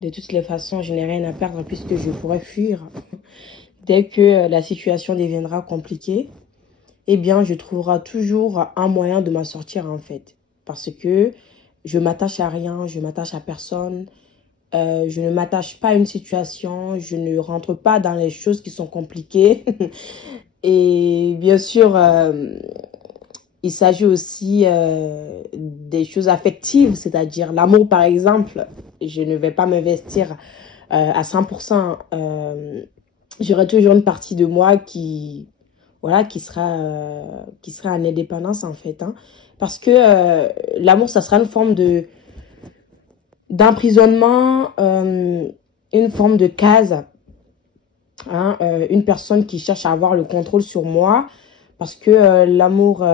De toutes les façons, je n'ai rien à perdre puisque je pourrais fuir. Dès que la situation deviendra compliquée, eh bien, je trouverai toujours un moyen de m'en sortir en fait. Parce que je m'attache à rien, je m'attache à personne, je ne m'attache pas à une situation, je ne rentre pas dans les choses qui sont compliquées. Et bien sûr, il s'agit aussi des choses affectives, c'est-à-dire l'amour par exemple. Je ne vais pas m'investir à 100%. J'aurai toujours une partie de moi voilà, qui sera en indépendance en fait. Hein. Parce que l'amour, ça sera une forme d'emprisonnement, une forme de case. Hein, une personne qui cherche à avoir le contrôle sur moi parce que l'amour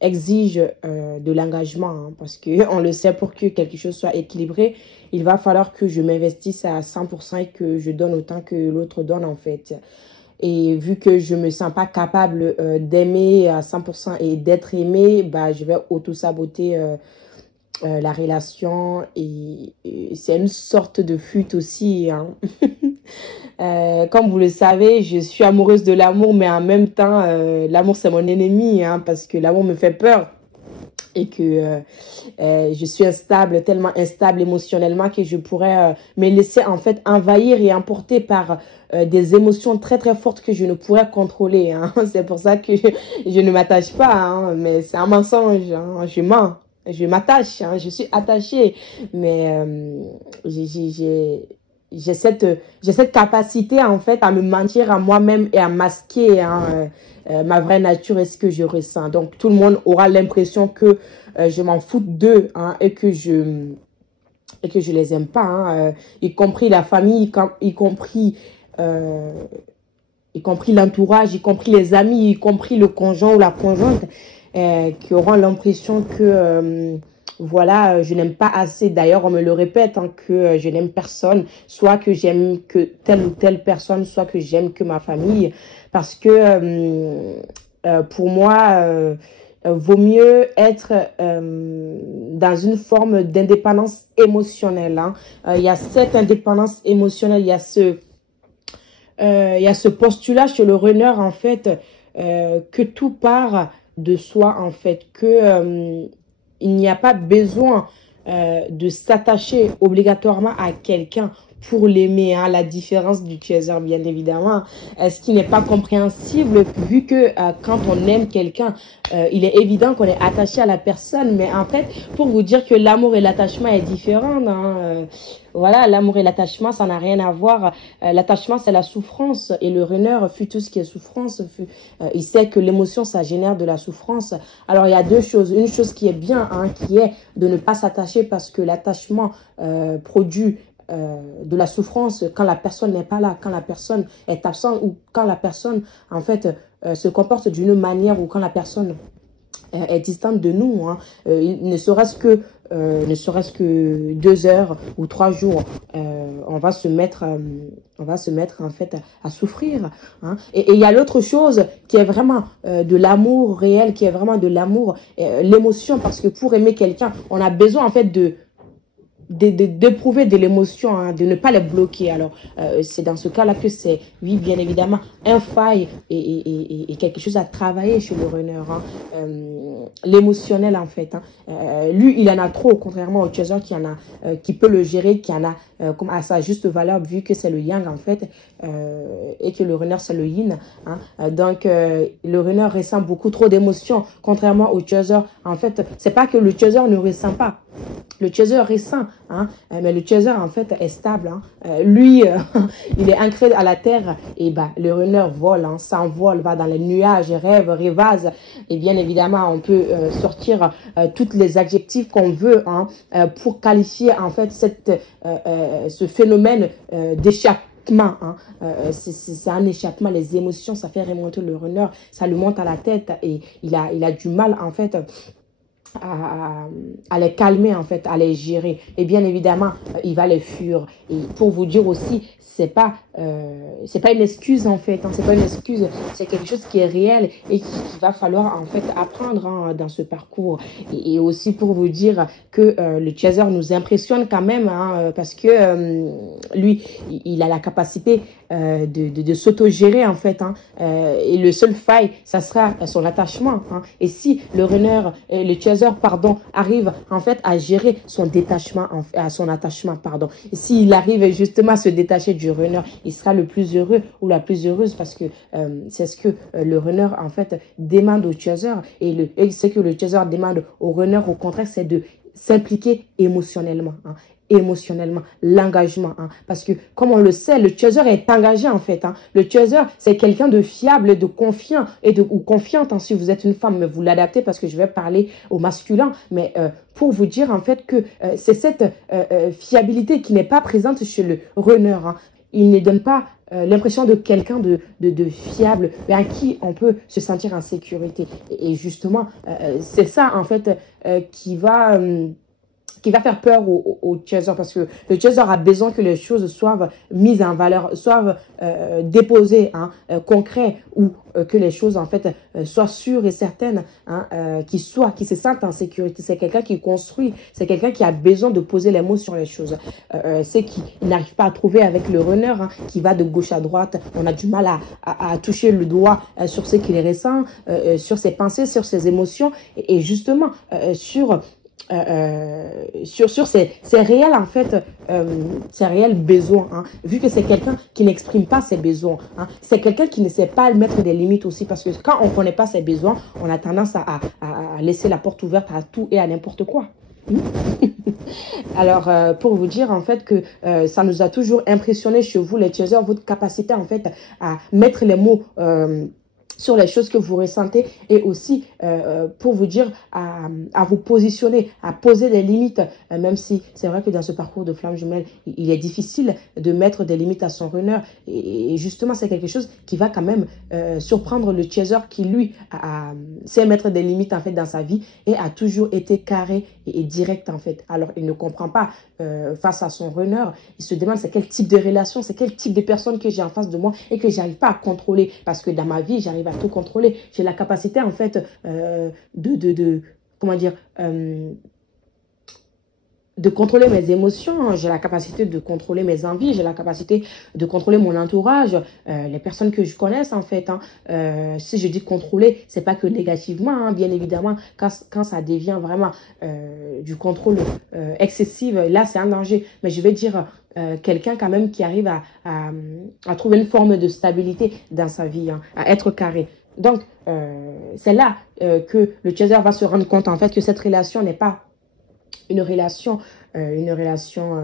exige de l'engagement. Hein, parce que on le sait, pour que quelque chose soit équilibré, il va falloir que je m'investisse à 100% et que je donne autant que l'autre donne en fait. Et vu que je me sens pas capable d'aimer à 100% et d'être aimée, bah, je vais auto-saboter la relation et c'est une sorte de fuite aussi. Hein. Comme vous le savez, je suis amoureuse de l'amour, mais en même temps, l'amour c'est mon ennemi, hein, parce que l'amour me fait peur et que je suis instable, tellement instable émotionnellement que je pourrais me laisser en fait envahir et emporter par des émotions très très fortes que je ne pourrais contrôler. Hein. C'est pour ça que je ne m'attache pas, hein, mais c'est un mensonge, hein, je mens. Je m'attache, hein, je suis attachée, mais j'ai j'ai cette capacité en fait à me mentir à moi-même et à masquer hein, ma vraie nature et ce que je ressens. Donc tout le monde aura l'impression que je m'en fous d'eux hein, et que je les aime pas, hein, y compris la famille, euh, y compris l'entourage, y compris les amis, y compris le conjoint ou la conjointe, qui auront l'impression que voilà, je n'aime pas assez. D'ailleurs, on me le répète hein, que je n'aime personne, soit que j'aime que telle ou telle personne, soit que j'aime que ma famille, parce que pour moi, vaut mieux être dans une forme d'indépendance émotionnelle. Hein. Il y a cette indépendance émotionnelle, il y a ce postulat chez le runner en fait que tout part de soi en fait, que il n'y a pas besoin de s'attacher obligatoirement à quelqu'un pour l'aimer, hein, la différence du chaser bien évidemment, ce qui n'est pas compréhensible vu que quand on aime quelqu'un, il est évident qu'on est attaché à la personne, mais en fait, pour vous dire que l'amour et l'attachement est différent, hein, voilà, l'amour et l'attachement, ça n'a rien à voir. L'attachement, c'est la souffrance. Et le runner fut tout ce qui est souffrance. Il sait que l'émotion, ça génère de la souffrance. Alors, il y a deux choses. Une chose qui est bien, hein, qui est de ne pas s'attacher parce que l'attachement produit de la souffrance quand la personne n'est pas là, quand la personne est absente ou quand la personne, en fait, se comporte d'une manière ou quand la personne est distante de nous. Hein. Ne serait-ce que 2 heures ou 3 jours, on va se mettre en fait à souffrir. Hein. Et il y a l'autre chose qui est vraiment de l'amour réel, qui est vraiment de l'amour, l'émotion, parce que pour aimer quelqu'un, on a besoin en fait d'éprouver de l'émotion, hein, de ne pas les bloquer. Alors, c'est dans ce cas-là que c'est, oui, bien évidemment, un faille et quelque chose à travailler chez le runner. Hein. L'émotionnel, en fait. Hein. Lui, il en a trop, contrairement au chaser qui peut le gérer, qui en a comme à sa juste valeur, vu que c'est le yang, en fait, et que le runner, c'est le yin. Hein. Donc, le runner ressent beaucoup trop d'émotions, contrairement au chaser. En fait, c'est pas que le chaser ne ressent pas. Le chaser ressent, hein, mais le chaser en fait est stable. Hein. Lui, il est ancré à la terre et bah, le runner vole, hein, s'envole, va dans les nuages, rêve, rêvase. Et bien évidemment, on peut sortir tous les adjectifs qu'on veut hein, pour qualifier en fait ce phénomène d'échappement. Hein. C'est un échappement, les émotions, ça fait remonter le runner, ça lui monte à la tête et il a du mal en fait à, à les calmer en fait, à les gérer. Et bien évidemment, il va les fuir. Et pour vous dire aussi, c'est pas une excuse en fait, hein, c'est pas une excuse, c'est quelque chose qui est réel et qui va falloir en fait apprendre hein, dans ce parcours. Et aussi pour vous dire que le chaser nous impressionne quand même hein, parce que lui, il a la capacité de s'auto-gérer en fait. Hein, et le seul faille, ça sera son attachement. Hein. Et si le runner, le chaser, pardon, arrive en fait à gérer son détachement, à son attachement, pardon. Et s'il arrive justement à se détacher du runner, il sera le plus heureux ou la plus heureuse parce que c'est ce que le runner en fait demande au chaser et ce que le chaser demande au runner au contraire, c'est de s'impliquer émotionnellement. Hein, émotionnellement, l'engagement. Hein, parce que, comme on le sait, le chaser est engagé en fait. Hein. Le chaser, c'est quelqu'un de fiable, de confiant ou confiante. Hein, si vous êtes une femme, mais vous l'adaptez parce que je vais parler au masculin. Mais pour vous dire en fait que c'est cette fiabilité qui n'est pas présente chez le runner. Hein. Il ne donne pas l'impression de quelqu'un de fiable, mais à qui on peut se sentir en sécurité. Et justement, c'est ça en fait qui va faire peur au chaser parce que le chaser a besoin que les choses soient mises en valeur, soient déposées, hein, concrètes ou que les choses en fait soient sûres et certaines, hein, qui se sentent en sécurité. C'est quelqu'un qui construit, c'est quelqu'un qui a besoin de poser les mots sur les choses. C'est qu'il n'arrive pas à trouver avec le runner hein, qui va de gauche à droite. On a du mal à toucher le doigt sur ce qu'il ressent, sur ses pensées, sur ses émotions et justement sur ses réels en fait ses réels besoins hein, vu que c'est quelqu'un qui n'exprime pas ses besoins hein, c'est quelqu'un qui ne sait pas mettre des limites aussi parce que quand on ne connaît pas ses besoins on a tendance à laisser la porte ouverte à tout et à n'importe quoi. Alors, pour vous dire en fait que ça nous a toujours impressionné chez vous les chasers, votre capacité en fait à mettre les mots sur les choses que vous ressentez et aussi pour vous dire à vous positionner, à poser des limites, même si c'est vrai que dans ce parcours de flamme jumelle, il est difficile de mettre des limites à son runner et justement c'est quelque chose qui va quand même surprendre le chaser qui lui sait mettre des limites en fait dans sa vie et a toujours été carré et direct en fait. Alors il ne comprend pas face à son runner, il se demande c'est quel type de relation, c'est quel type de personne que j'ai en face de moi et que j'arrive pas à contrôler parce que dans ma vie j'arrive à tout contrôler. J'ai la capacité en fait comment dire, de contrôler mes émotions, j'ai la capacité de contrôler mes envies, j'ai la capacité de contrôler mon entourage, les personnes que je connaisse en fait. Hein. Si je dis contrôler, c'est pas que négativement, hein, bien évidemment, quand ça devient vraiment du contrôle excessif, là c'est un danger. Mais je vais dire quelqu'un quand même qui arrive à trouver une forme de stabilité dans sa vie, hein, à être carré. Donc, c'est là que le chaser va se rendre compte en fait que cette relation n'est pas une relation, une relation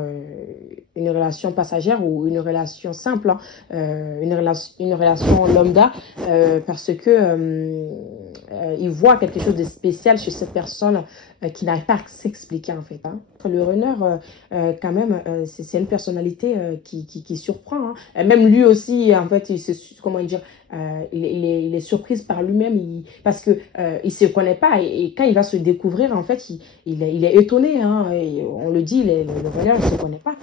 passagère ou une relation simple, hein, une relation lambda, parce que il voit quelque chose de spécial chez cette personne qui n'arrive pas à s'expliquer en fait. Hein. Le runner, quand même, c'est une personnalité qui surprend. Hein. Même lui aussi, en fait, comment dire, il est surprise par lui-même parce que il se connaît pas et quand il va se découvrir, en fait, il est étonné. Hein, et on le dit, le runner ne se connaît pas.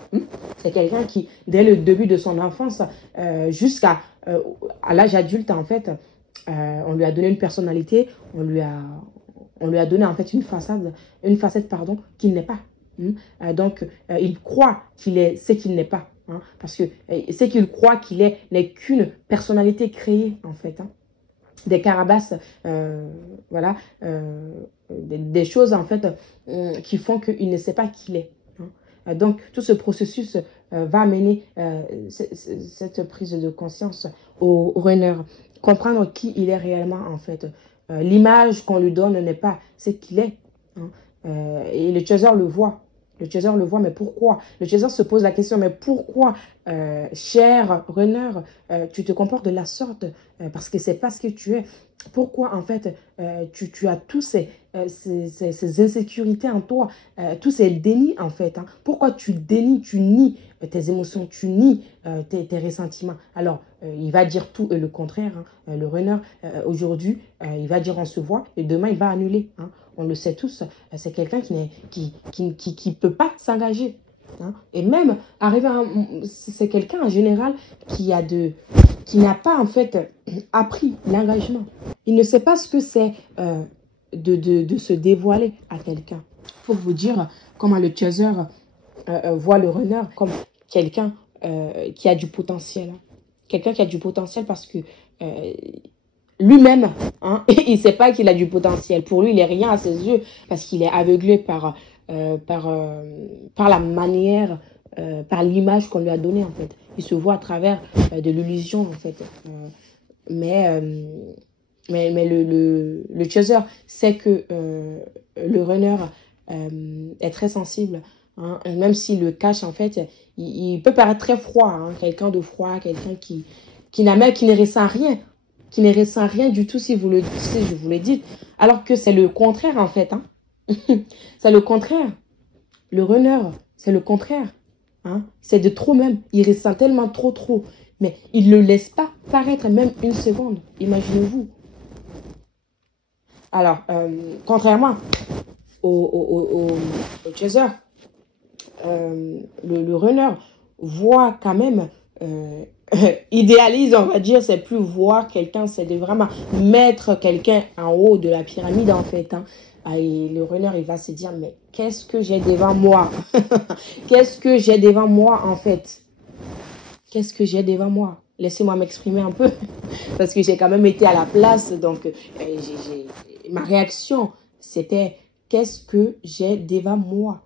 C'est quelqu'un qui, dès le début de son enfance jusqu'à à l'âge adulte, en fait, on lui a donné une personnalité, on lui a donné en fait une facette pardon, qu'il n'est pas. Donc, il croit qu'il est ce qu'il n'est pas. Hein, parce que ce qu'il croit qu'il est n'est qu'une personnalité créée, en fait. Hein. Des carabasses, voilà, des choses, en fait, qui font qu'il ne sait pas qui il est. Hein. Donc, tout ce processus va amener cette prise de conscience au runner. Comprendre qui il est réellement, en fait. L'image qu'on lui donne n'est pas ce qu'il est. Hein. Et le chaser le voit. Le chaser le voit, mais pourquoi? Le chaser se pose la question, mais pourquoi, cher runner, tu te comportes de la sorte? Parce que c'est pas ce que tu es. Pourquoi, en fait, tu as tous ces insécurités en toi, tous ces dénis en fait. Hein. Pourquoi tu dénies, tu nies tes émotions, tu nies tes ressentiments. Alors, il va dire tout et le contraire. Hein. Le runner, aujourd'hui, il va dire on se voit et demain, il va annuler. Hein. On le sait tous, c'est quelqu'un qui peut pas s'engager. Hein. Et même, c'est quelqu'un en général qui n'a pas en fait appris l'engagement. Il ne sait pas ce que c'est de se dévoiler à quelqu'un. Pour vous dire comment le chaser voit le runner comme quelqu'un qui a du potentiel. Hein. Quelqu'un qui a du potentiel parce que lui-même, hein, il ne sait pas qu'il a du potentiel. Pour lui, il n'est rien à ses yeux parce qu'il est aveuglé par la manière, par l'image qu'on lui a donnée en fait. Il se voit à travers de l'illusion en fait. Mais le chaser sait que le runner est très sensible. Hein, même s'il le cache, en fait, il peut paraître très froid. Hein, quelqu'un de froid, quelqu'un qui ne ressent rien. Qui ne ressent rien du tout si je vous le dis. Alors que c'est le contraire, en fait. Hein. C'est le contraire. Le runner, c'est le contraire. Hein. C'est de trop même. Il ressent tellement trop. Mais il ne le laisse pas paraître même une seconde. Imaginez-vous. Alors, contrairement au chaser, le runner voit quand même, idéalise, on va dire, c'est plus voir quelqu'un, c'est de vraiment mettre quelqu'un en haut de la pyramide, en fait. Hein. Et le runner, il va se dire, mais qu'est-ce que j'ai devant moi? Qu'est-ce que j'ai devant moi, en fait? Qu'est-ce que j'ai devant moi? Laissez-moi m'exprimer un peu, parce que j'ai quand même été à la place, donc ma réaction, c'était qu'est-ce que j'ai devant moi?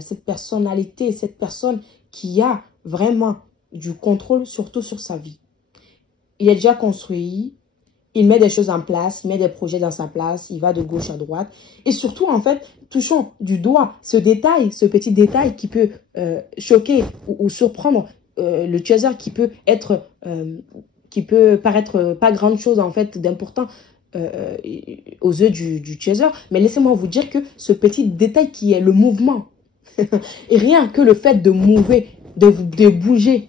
Cette personnalité, cette personne qui a vraiment du contrôle, surtout sur sa vie. Il est déjà construit, il met des choses en place, il met des projets dans sa place, il va de gauche à droite. Et surtout, en fait, touchons du doigt ce détail, ce petit détail qui peut choquer ou surprendre le chaser, qui peut paraître pas grande chose, en fait, d'important aux yeux du chaser. Mais laissez-moi vous dire que ce petit détail qui est le mouvement, et rien que le fait de mouver, de bouger,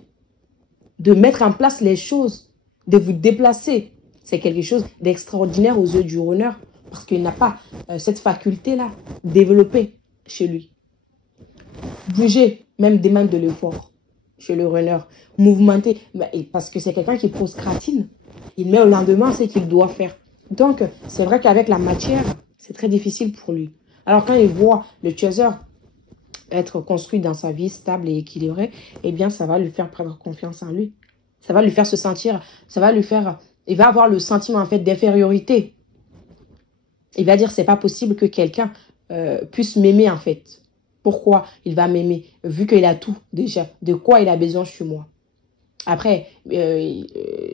de mettre en place les choses, de vous déplacer, c'est quelque chose d'extraordinaire aux yeux du runner parce qu'il n'a pas cette faculté-là développée chez lui. Bouger, même demande de l'effort chez le runner. Mouvementer, parce que c'est quelqu'un qui procrastine. Il met au lendemain ce qu'il doit faire. Donc, c'est vrai qu'avec la matière, c'est très difficile pour lui. Alors, quand il voit le chaser être construit dans sa vie stable et équilibrée, eh bien, ça va lui faire prendre confiance en lui. Ça va lui faire se sentir, il va avoir le sentiment, en fait, d'infériorité. Il va dire, c'est pas possible que quelqu'un puisse m'aimer, en fait. Pourquoi il va m'aimer? Vu qu'il a tout, déjà. De quoi il a besoin chez moi? Après,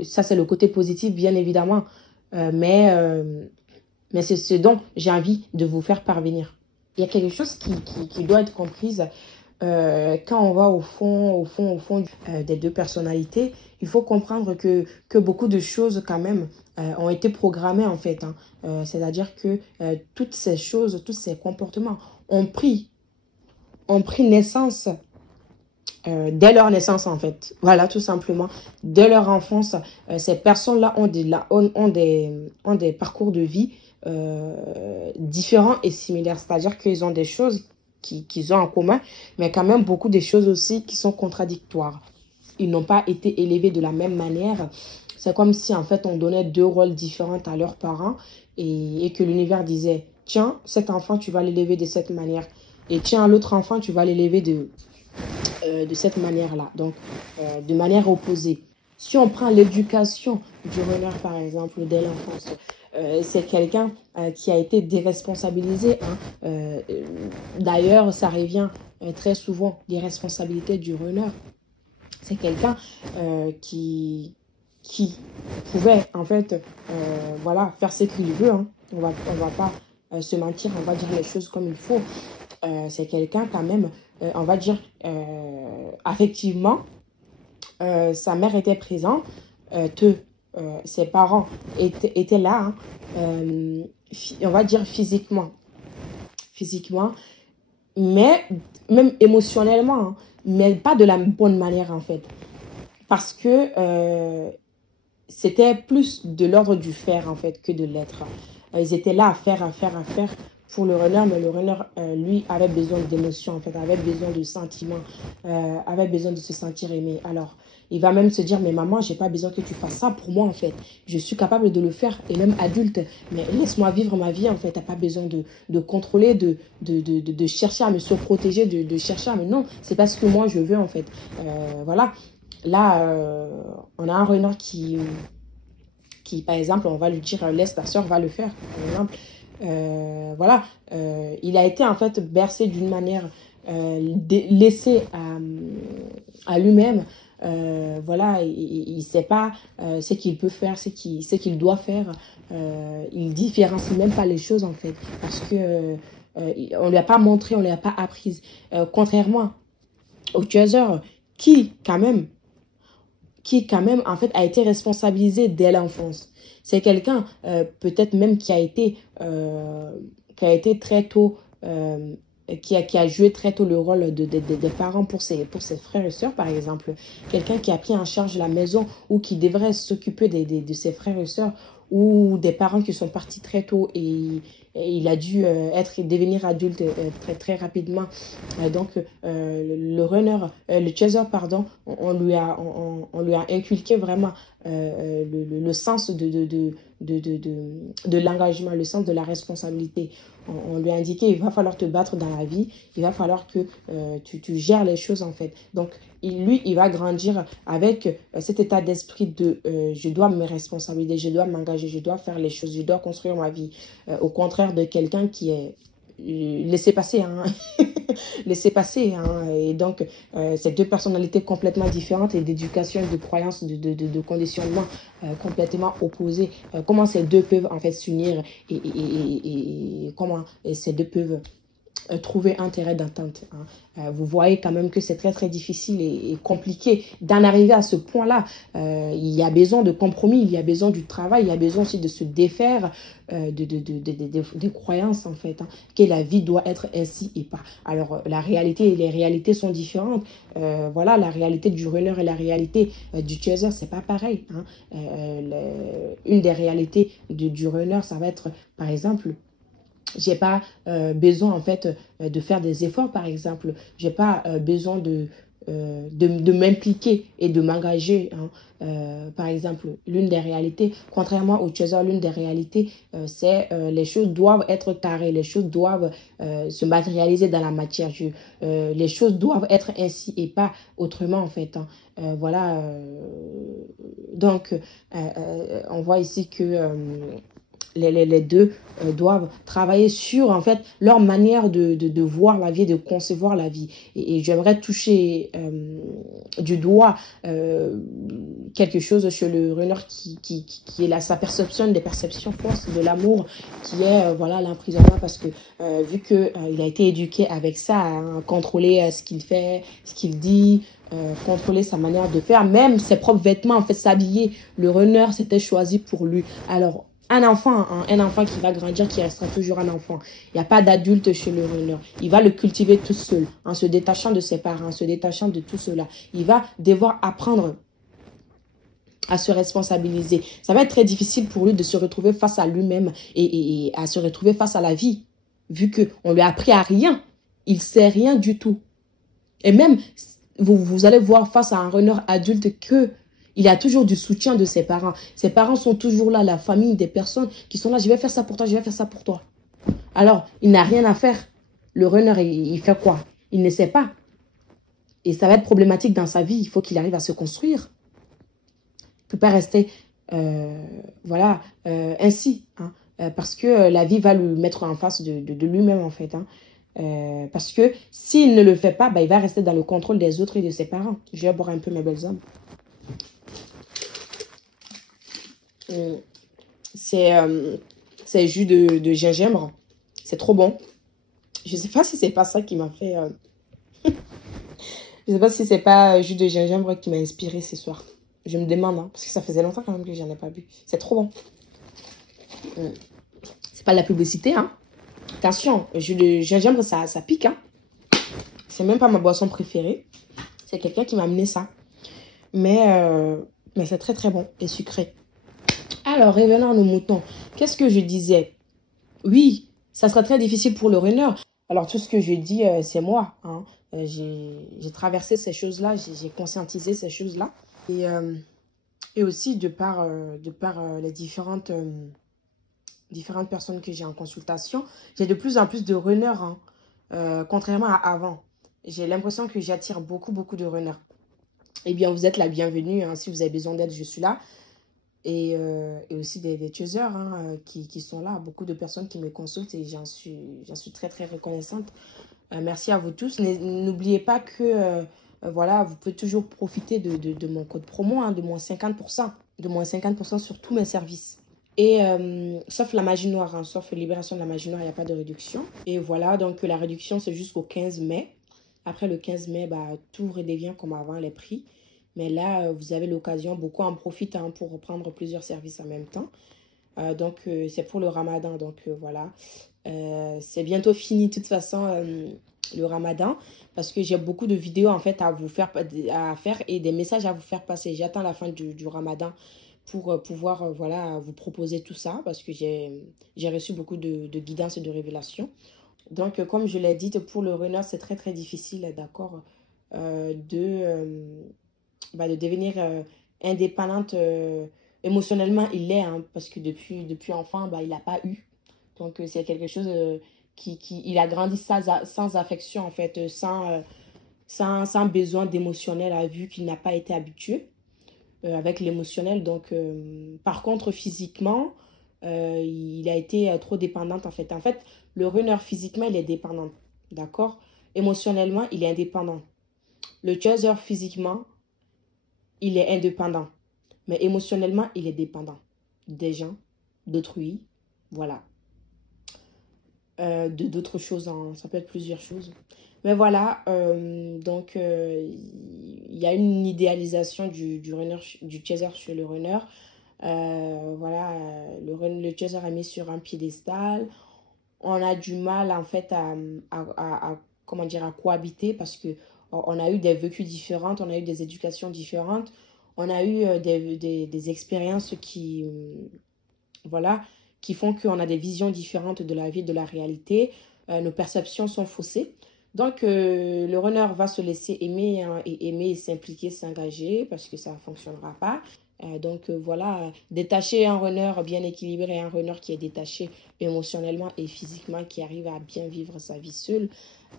ça, c'est le côté positif, bien évidemment. Mais c'est ce dont j'ai envie de vous faire parvenir. Il y a quelque chose qui doit être comprise quand on va au fond des deux personnalités. Il faut comprendre que beaucoup de choses quand même ont été programmées en fait. Hein. C'est-à-dire que toutes ces choses, tous ces comportements ont pris naissance dès leur naissance en fait. Voilà, tout simplement. Dès leur enfance, ces personnes-là ont des parcours de vie différents et similaires. C'est-à-dire qu'ils ont des choses qu'ils ont en commun, mais quand même beaucoup de choses aussi qui sont contradictoires. Ils n'ont pas été élevés de la même manière. C'est comme si en fait on donnait deux rôles différents à leurs parents et que l'univers disait, tiens, cet enfant, tu vas l'élever de cette manière. Et tiens, l'autre enfant, tu vas l'élever de cette manière-là. Donc, de manière opposée. Si on prend l'éducation du runner, par exemple, dès l'enfance, c'est quelqu'un qui a été déresponsabilisé. Hein. D'ailleurs, ça revient très souvent des responsabilités du runner. C'est quelqu'un qui pouvait, en fait, voilà, faire ce qu'il veut. Hein. On va pas se mentir, on va dire les choses comme il faut. C'est quelqu'un quand même, on va dire, affectivement, sa mère était présente, ses parents étaient là, hein, on va dire physiquement, mais même émotionnellement, hein, mais pas de la bonne manière en fait. Parce que c'était plus de l'ordre du faire en fait que de l'être. Ils étaient là à faire pour le runner, mais le runner, lui, avait besoin d'émotions en fait, avait besoin de sentiments, avait besoin de se sentir aimé. Alors, il va même se dire, mais maman, j'ai pas besoin que tu fasses ça pour moi en fait. Je suis capable de le faire, et même adulte, mais laisse-moi vivre ma vie en fait. T'as pas besoin de contrôler, de chercher à me surprotéger, de chercher à me... Non, c'est parce que moi je veux en fait. Voilà. Là, on a un runner par exemple, on va lui dire, laisse ta soeur, va le faire, par exemple. Voilà, il a été en fait bercé d'une manière, laissé à lui-même. Voilà, il sait pas ce qu'il peut faire, ce qu'il doit faire. Il différencie même pas les choses en fait, parce que on lui a pas montré, on lui a pas appris. Contrairement au Chaser, qui quand même en fait a été responsabilisé dès l'enfance. C'est quelqu'un peut-être même qui a été très tôt, qui a joué très tôt le rôle des parents pour ses frères et sœurs, par exemple. Quelqu'un qui a pris en charge la maison, ou qui devrait s'occuper de ses frères et sœurs, ou des parents qui sont partis très tôt, et il a dû devenir adulte très très rapidement. Donc le runner, le chaser pardon, on lui a inculqué vraiment le sens de l'engagement, le sens de la responsabilité. On lui a indiqué, il va falloir te battre dans la vie, il va falloir que tu gères les choses en fait. Donc il va grandir avec cet état d'esprit de je dois me responsabiliser, je dois m'engager, je dois faire les choses, je dois construire ma vie. Au contraire de quelqu'un qui est laissé passer, hein. Laissé passer, hein. Et donc ces deux personnalités complètement différentes, et d'éducation, de croyances, de conditionnement complètement opposés. Comment ces deux peuvent en fait s'unir, et comment ces deux peuvent trouver un terrain d'entente, hein. Vous voyez quand même que c'est très très difficile et compliqué d'en arriver à ce point-là. Il y a besoin de compromis, il y a besoin du travail, il y a besoin aussi de se défaire des croyances en fait, hein, que la vie doit être ainsi et pas. Alors la réalité et les réalités sont différentes. Voilà, la réalité du runner et la réalité du chaser, c'est pas pareil, hein. Une des réalités du runner, ça va être par exemple, j'ai pas besoin en fait de faire des efforts par exemple. J'ai pas besoin de m'impliquer et de m'engager, hein. Par exemple, l'une des réalités, contrairement au chaser, l'une des réalités, c'est les choses doivent être carrées, les choses doivent se matérialiser dans la matière. Les choses doivent être ainsi et pas autrement en fait, hein. Voilà, donc on voit ici que les deux doivent travailler sur en fait leur manière de voir la vie, de concevoir la vie. Et j'aimerais toucher du doigt quelque chose chez le runner qui est là, sa perception des perceptions fausses de l'amour, qui est voilà l'emprisonnement, parce que vu que il a été éduqué avec ça, hein, contrôler ce qu'il fait, ce qu'il dit, contrôler sa manière de faire, même ses propres vêtements, en fait s'habiller. Le runner, c'était choisi pour lui. Alors un enfant, hein, un enfant qui va grandir, qui restera toujours un enfant. Il n'y a pas d'adulte chez le runner. Il va le cultiver tout seul, en se détachant de ses parents, en se détachant de tout cela. Il va devoir apprendre à se responsabiliser. Ça va être très difficile pour lui de se retrouver face à lui-même, et à se retrouver face à la vie, vu qu'on lui a appris à rien. Il sait rien du tout. Et même, vous allez voir face à un runner adulte que il a toujours du soutien de ses parents. Ses parents sont toujours là, la famille, des personnes qui sont là. Je vais faire ça pour toi, je vais faire ça pour toi. Alors, il n'a rien à faire. Le runner, il fait quoi? Il ne sait pas. Et ça va être problématique dans sa vie. Il faut qu'il arrive à se construire. Il ne peut pas rester, voilà, ainsi, hein, parce que la vie va lui mettre en face de lui-même, en fait, hein. Parce que s'il ne le fait pas, bah, il va rester dans le contrôle des autres et de ses parents. Je vais boire un peu mes belles âmes. C'est jus de gingembre. C'est trop bon. Je sais pas si c'est pas ça qui m'a fait... Je sais pas si c'est pas jus de gingembre qui m'a inspiré ce soir. Je me demande, hein, parce que ça faisait longtemps quand même que j'en ai pas bu. C'est trop bon. C'est pas de la publicité, hein. Attention, le gingembre, ça pique, hein. C'est même pas ma boisson préférée. C'est quelqu'un qui m'a amené ça. Mais c'est très très bon et sucré. Alors, revenons à nos moutons. Qu'est-ce que je disais? Oui, ça sera très difficile pour le runner. Alors, tout ce que je dis, c'est moi, hein. J'ai traversé ces choses-là, j'ai conscientisé ces choses-là. Et aussi, de par les différentes personnes que j'ai en consultation, j'ai de plus en plus de runners, hein, contrairement à avant. J'ai l'impression que j'attire beaucoup de runners. Eh bien, vous êtes la bienvenue, hein, si vous avez besoin d'aide, je suis là. Et aussi des chasers, hein, qui sont là. Beaucoup de personnes qui me consultent et j'en suis très très reconnaissante. Merci à vous tous. N'oubliez pas que voilà, vous pouvez toujours profiter de mon code promo, hein, de moins 50%. De moins 50% sur tous mes services. Et sauf la magie noire, hein, sauf libération de la magie noire, il n'y a pas de réduction. Et voilà, donc la réduction c'est jusqu'au 15 mai. Après le 15 mai, bah, tout redevient comme avant les prix. Mais là, vous avez l'occasion, beaucoup en profitent, hein, pour reprendre plusieurs services en même temps. Donc, c'est pour le ramadan. Donc, voilà. C'est bientôt fini, de toute façon, le ramadan. Parce que j'ai beaucoup de vidéos, en fait, à faire et des messages à vous faire passer. J'attends la fin du ramadan pour pouvoir, voilà, vous proposer tout ça. Parce que j'ai reçu beaucoup de guidance et de révélations. Donc, comme je l'ai dit, pour le runner, c'est très, très difficile, d'accord, de devenir indépendante émotionnellement. Il l'est, hein, parce que depuis enfant, bah, il n'a pas eu. Donc, c'est quelque chose il a grandi sans affection, en fait, sans besoin d'émotionnel, à vu qu'il n'a pas été habitué avec l'émotionnel. Donc, par contre, physiquement, il a été trop dépendant, en fait. En fait, le runner, physiquement, il est dépendant, d'accord? Émotionnellement, il est indépendant. Le chaser, physiquement, il est indépendant. Mais émotionnellement, il est dépendant des gens, d'autrui, voilà. D'autres choses, hein. Ça peut être plusieurs choses. Mais voilà, donc il y a une idéalisation du runner, du chaser chez le runner. Voilà, le chaser est mis sur un piédestal. On a du mal en fait comment dire, à cohabiter parce que on a eu des vécus différents, on a eu des éducations différentes, on a eu des expériences voilà, qui font qu'on a des visions différentes de la vie, de la réalité. Nos perceptions sont faussées. Donc, le runner va se laisser aimer, hein, et aimer et s'impliquer, s'engager parce que ça ne fonctionnera pas. Donc, voilà, détacher un runner bien équilibré, un runner qui est détaché émotionnellement et physiquement, qui arrive à bien vivre sa vie seule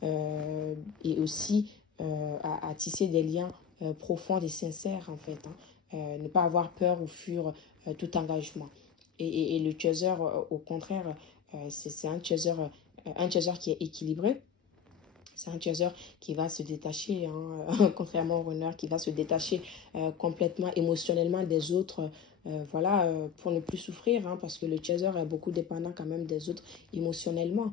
et aussi à tisser des liens profonds et sincères, en fait, hein. Ne pas avoir peur ou fuir tout engagement. Et le chaser, au contraire, c'est un chaser qui est équilibré. C'est un chaser qui va se détacher, hein, contrairement au runner, qui va se détacher complètement émotionnellement des autres, voilà, pour ne plus souffrir, hein, parce que le chaser est beaucoup dépendant quand même des autres émotionnellement.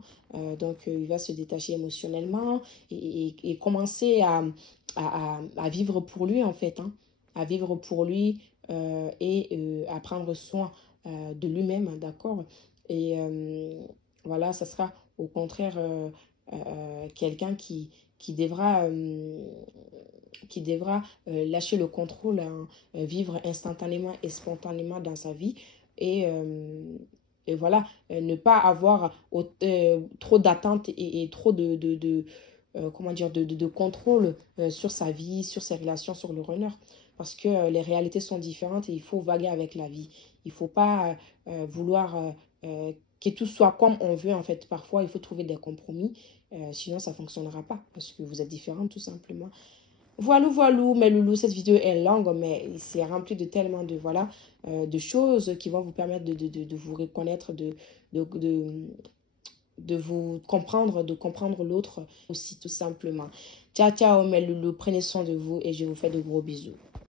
Donc, il va se détacher émotionnellement et commencer à vivre pour lui, en fait, hein, à vivre pour lui et à prendre soin de lui-même, d'accord? Et voilà, ça sera au contraire quelqu'un qui devra lâcher le contrôle, hein, vivre instantanément et spontanément dans sa vie et voilà, ne pas avoir trop d'attentes et trop comment dire, de contrôle sur sa vie, sur ses relations, sur le runner. Parce que les réalités sont différentes et il faut vaguer avec la vie. Il ne faut pas vouloir que tout soit comme on veut, en fait. Parfois, il faut trouver des compromis. Sinon, ça ne fonctionnera pas parce que vous êtes différents, tout simplement. Voilà, voilà, mes loulous, cette vidéo est longue, mais c'est rempli de tellement de, voilà, de choses qui vont vous permettre de vous reconnaître, de vous comprendre, de comprendre l'autre aussi, tout simplement. Ciao, ciao, mes loulous, prenez soin de vous et je vous fais de gros bisous.